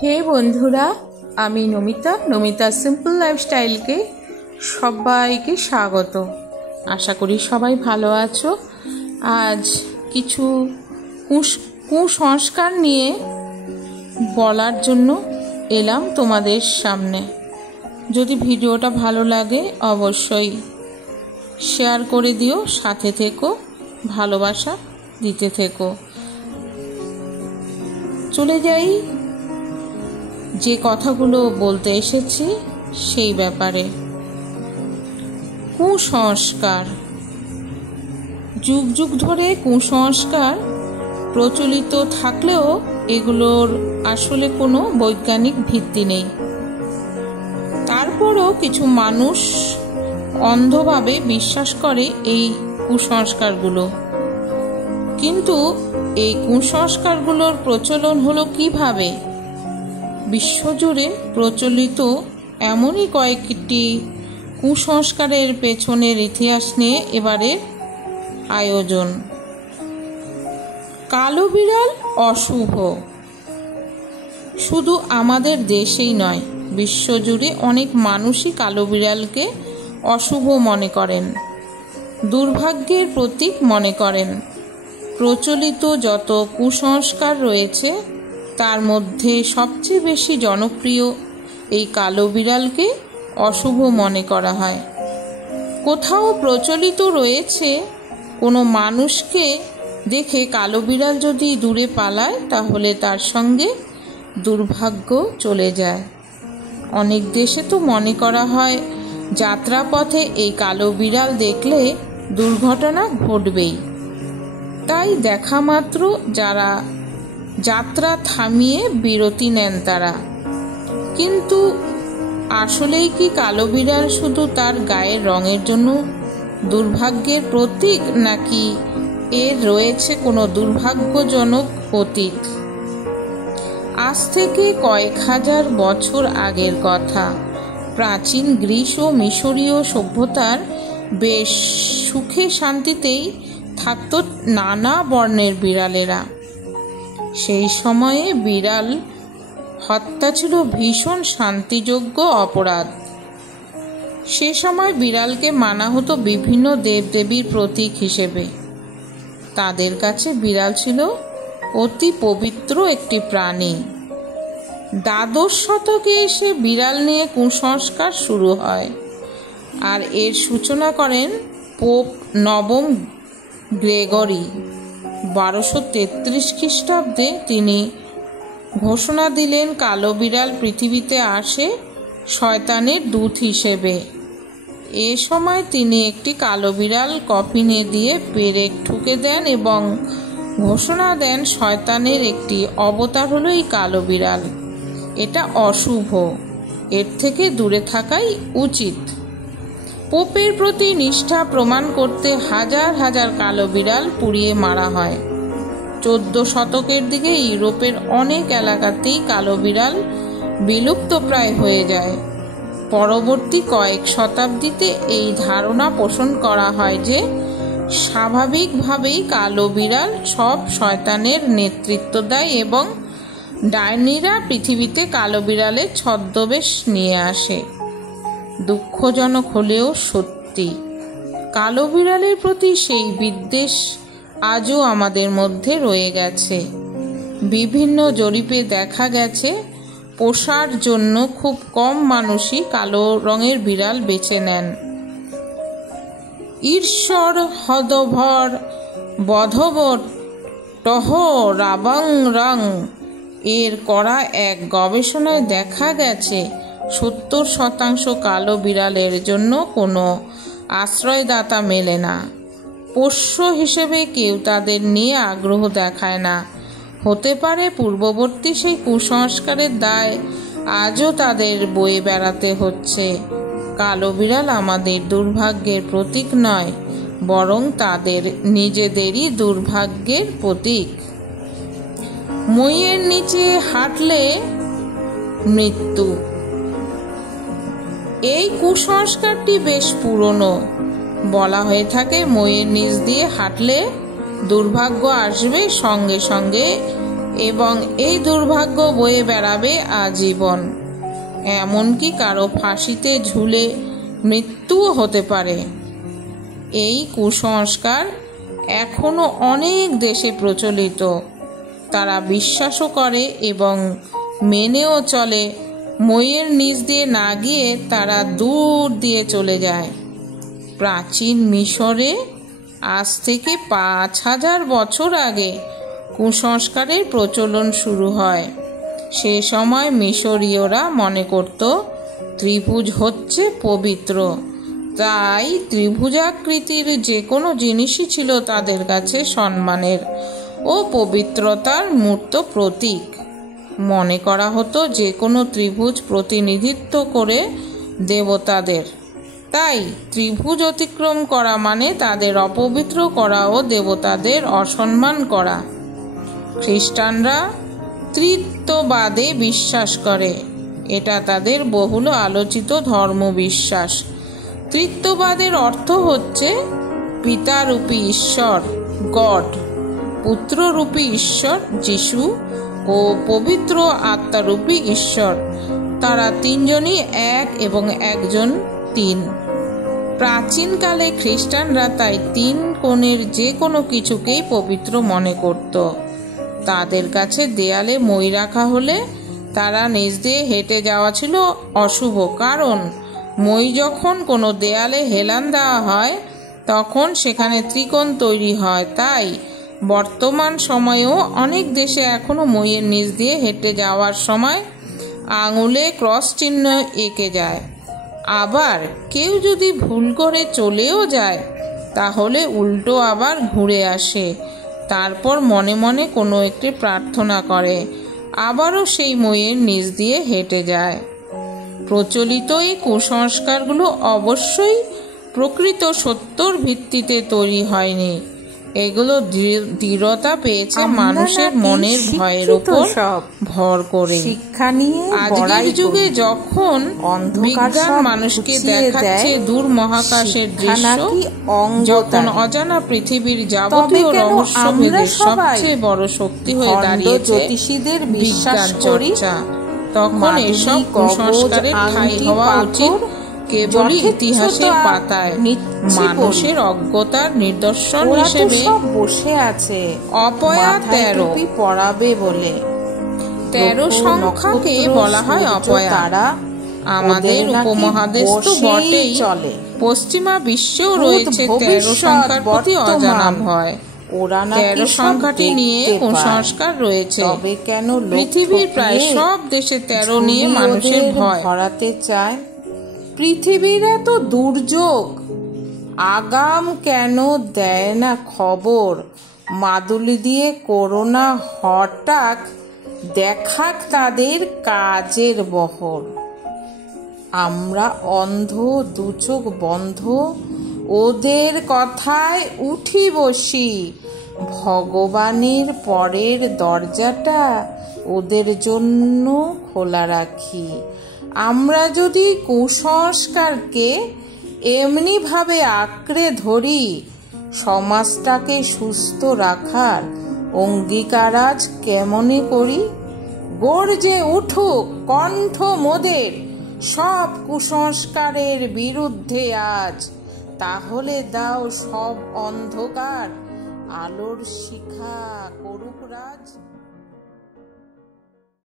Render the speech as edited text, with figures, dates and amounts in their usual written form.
হে বন্ধুরা, আমি নমিতা সিম্পল লাইফস্টাইলকে সবাইকে স্বাগত। আশা করি সবাই ভালো আছো। আজ কিছু কুসংস্কার নিয়ে বলার জন্য এলাম তোমাদের সামনে। যদি ভিডিওটা ভালো লাগে অবশ্যই শেয়ার করে দিও, সাথে থেকো, ভালোবাসা দিতে থেকো। চলে যাই যে কথাগুলো বলতে এসেছি সেই ব্যাপারে। কুসংস্কার, যুগ যুগ ধরে কুসংস্কার প্রচলিত থাকলেও এগুলোর আসলে কোনো বৈজ্ঞানিক ভিত্তি নেই। তারপরও কিছু মানুষ অন্ধভাবে বিশ্বাস করে এই কুসংস্কারগুলো। কিন্তু এই কুসংস্কারগুলোর প্রচলন হলো কিভাবে? বিশ্বজুড়ে প্রচলিত এমনই কয়েকটি কুসংস্কারের পেছনের ইতিহাস নিয়ে এবারের আয়োজন। কালো বিড়াল অশুভ। শুধু আমাদের দেশেই নয়, বিশ্বজুড়ে অনেক মানুষই কালো বিড়ালকে অশুভ মনে করেন, দুর্ভাগ্যের প্রতীক মনে করেন। প্রচলিত যত কুসংস্কার রয়েছে তার মধ্যে সবচেয়ে বেশি জনপ্রিয় এই কালো বিড়ালকে অশুভ মনে করা হয়। কোথাও প্রচলিত রয়েছে কোনো মানুষকে দেখে কালো বিড়াল যদি দূরে পালায় তাহলে তার সঙ্গে দুর্ভাগ্য চলে যায়। অনেক দেশে তো মনে করা হয় যাত্রাপথে এই কালো বিড়াল দেখলে দুর্ঘটনা ঘটবেই। তাই দেখা মাত্র যারা যাত্রা থামিয়ে বিরতি নেন তারা। কিন্তু আসলেই কি কালো বিড়াল শুধু তার গায়ের রঙের জন্য দুর্ভাগ্যের প্রতীক, নাকি এর রয়েছে কোনো দুর্ভাগ্যজনক অতীত? আজ থেকে কয়েক হাজার বছর আগের কথা। প্রাচীন গ্রিস ও মিশরীয় সভ্যতার বেশ সুখে শান্তিতেই থাকত নানা বর্ণের বিড়ালেরা। সেই সময়ে বিড়াল হত্যা ছিল ভীষণ শান্তিযোগ্য অপরাধ। সে সময় বিড়ালকে মানা হতো বিভিন্ন দেবদেবীর প্রতীক হিসেবে। তাদের কাছে বিড়াল ছিল অতি পবিত্র একটি প্রাণী। দ্বাদশ শতকে এসে বিড়াল নিয়ে কুসংস্কার শুরু হয়, আর এর সূচনা করেন পোপ নবম গ্রেগরি। 1233 খ্রিস্টাব্দে তিনি ঘোষণা দিলেন কালো বিড়াল পৃথিবীতে আসে শয়তানের দূত হিসেবে। এ সময় তিনি একটি কালো বিড়াল কফিনে দিয়ে পেরেক ঠুকে দেন এবং ঘোষণা দেন শয়তানের একটি অবতার হলো এই কালো বিড়াল। এটা অশুভ, এর থেকে দূরে থাকাই উচিত। পোপের প্রতি নিষ্ঠা প্রমাণ করতে হাজার হাজার কালো বিড়াল পুড়িয়ে মারা হয়। 14 শতকের দিকে ইউরোপের অনেক এলাকাতেই কালো বিড়াল বিলুপ্ত প্রায় হয়ে যায়। পরবর্তী কয়েক শতাব্দীতে এই ধারণা পোষণ করা হয় যে স্বাভাবিকভাবেই কালো বিড়াল সব শয়তানের নেতৃত্ব দেয় এবং ডাইনিরা পৃথিবীতে কালো বিড়ালের ছদ্মবেশ নিয়ে আসে। দুঃখজনক হলেও সত্যি, কালো বিড়ালের প্রতি সেই বিদ্বেষ আজও আমাদের মধ্যে রয়ে গেছে। বিভিন্ন জরিপে দেখা গেছে পোষার জন্য খুব কম মানুষই কালো রঙের বিড়াল বেছে নেন। ঈশ্বর হদভর বধবর টহ রাবাং রং এর করা এক গবেষণায় দেখা গেছে 70% কালো বিড়ালের জন্য কোনো আশ্রয়দাতা মেলে না। পোষ্য হিসেবে কেউ তাদের নিয়ে আগ্রহ দেখায় না। হতে পারে পূর্ববর্তী সেই কুসংস্কারের দায় আজও তাদের বয়ে বেড়াতে হচ্ছে। কালো বিড়াল আমাদের দুর্ভাগ্যের প্রতীক নয়, বরং তাদের নিজেদেরই দুর্ভাগ্যের প্রতীক। মইয়ের নিচে হাঁটলে মৃত্যু। এই কুসংস্কারটি বেশ পুরনো। বলা হয়ে থাকে মইয়ের নিচ দিয়ে হাঁটলে দুর্ভাগ্য আসবে, সঙ্গে সঙ্গে এবং এই দুর্ভাগ্য বয়ে বেড়াবে আজীবন। এমনকি কারো ফাঁসিতে ঝুলে মৃত্যুও হতে পারে। এই কুসংস্কার এখনো অনেক দেশে প্রচলিত। তারা বিশ্বাসও করে এবং মেনেও চলে। মইয়ের নিচ দিয়ে না গিয়ে তারা দূর দিয়ে চলে যায়। প্রাচীন মিশরে আজ থেকে 5000 বছর আগে কুসংস্কারের প্রচলন শুরু হয়। সে সময় মিশরীয়রা মনে করত ত্রিভুজ হচ্ছে পবিত্র, তাই ত্রিভুজাকৃতির যে কোনো জিনিসই ছিল তাদের কাছে সম্মানের ও পবিত্রতার মূর্ত প্রতীক। মনে করা হতো যে কোনো ত্রিভুজ প্রতিনিধিত্ব করে দেবতাদের, তাই ত্রিভুজ অতিক্রম করা মানে তাদের অপবিত্র করা ও দেবতাদের অসম্মান করা। খ্রিস্টানরা ত্রিত্ববাদে বিশ্বাস করে। এটা তাদের বহুল আলোচিত ধর্মবিশ্বাস। ত্রিত্ববাদের অর্থ হচ্ছে পিতারূপী ঈশ্বর গড, পুত্ররূপী ঈশ্বর যিশু ও পবিত্র আত্মারূপী ঈশ্বর। তারা তিনজনই এক এবং একজন তিন। প্রাচীনকালে খ্রিস্টানরা তাই তিন কোণের যে কোনো কিছুকেই পবিত্র মনে করত। তাদের কাছে দেয়ালে মই রাখা হলে তারা নিজ দিয়ে হেঁটে যাওয়া ছিল অশুভ, কারণ মই যখন কোনো দেয়ালে হেলান দেওয়া হয় তখন সেখানে ত্রিকোণ তৈরি হয়। তাই বর্তমান সময়েও অনেক দেশে এখনো মইয়ের নিচ দিয়ে হেঁটে যাওয়ার সময় আঙুলে ক্রস চিহ্ন এঁকে যায়। আবার কেউ যদি ভুল করে চলেও যায় তাহলে উল্টো আবার ঘুরে আসে, তারপর মনে মনে কোনো একটি প্রার্থনা করে, আবারও সেই মইয়ের নিচ দিয়ে হেঁটে যায়। প্রচলিত এই কুসংস্কারগুলো অবশ্যই প্রকৃত সত্যর ভিত্তিতে তৈরি হয়নি। এগুলো দৃঢ়তা পেয়েছে মানুষের মনের ভয়ের উপর ভর করে। আজকের যুগে যখন বিজ্ঞান মানুষকে দেখাচ্ছে দূর মহাকাশের দৃশ্য, যখন অজানা পৃথিবীর যাবতীয় রহস্য ভেদে সবচেয়ে বড় শক্তি হয়ে দাঁড়িয়েছে বিজ্ঞান চর্চা, তখন এসব কুসংস্কারের ঠাঁই হওয়া উচিত কেবলই ইতিহাসের পাতায়। মানুষের অজ্ঞতার নিদর্শন হিসেবে বসে আছে অপয়া 13 পড়াবে বলে 13 সংখ্যাকে বলা হয় অপয়া। আমাদের উপমহাদেশ তো বটেই, পশ্চিমা বিশ্বেও রয়েছে 13 সংখ্যার প্রতি অজানা ভয়। 13 সংখ্যাটি নিয়ে কুসংস্কার রয়েছে। পৃথিবীর প্রায় সব দেশে 13 নিয়ে মানুষের ভয় ধরাতে চায়। পৃথিবীর এত দুর্যোগ, আগাম কেন দেয় না খবর? মাদুলি দিয়ে করোনা হঠাৎ দেখাক তাদের কাজের বহর। আমরা অন্ধ, দু চোখ বন্ধ, ওদের কথায় উঠি বসি। ভগবানের পরের দরজাটা ওদের জন্য খোলা রাখি। আমরা যদি কুসংস্কারকে এমনিভাবে আঁকড়ে ধরি, সমাজটাকে সুস্থ রাখার অঙ্গীকার আজ কেমনে করি? গর্জে উঠুক কণ্ঠ মোদের সব কুসংস্কারের বিরুদ্ধে আজ। তাহলে দাও সব অন্ধকার আলোর শিখা করুক রাজ।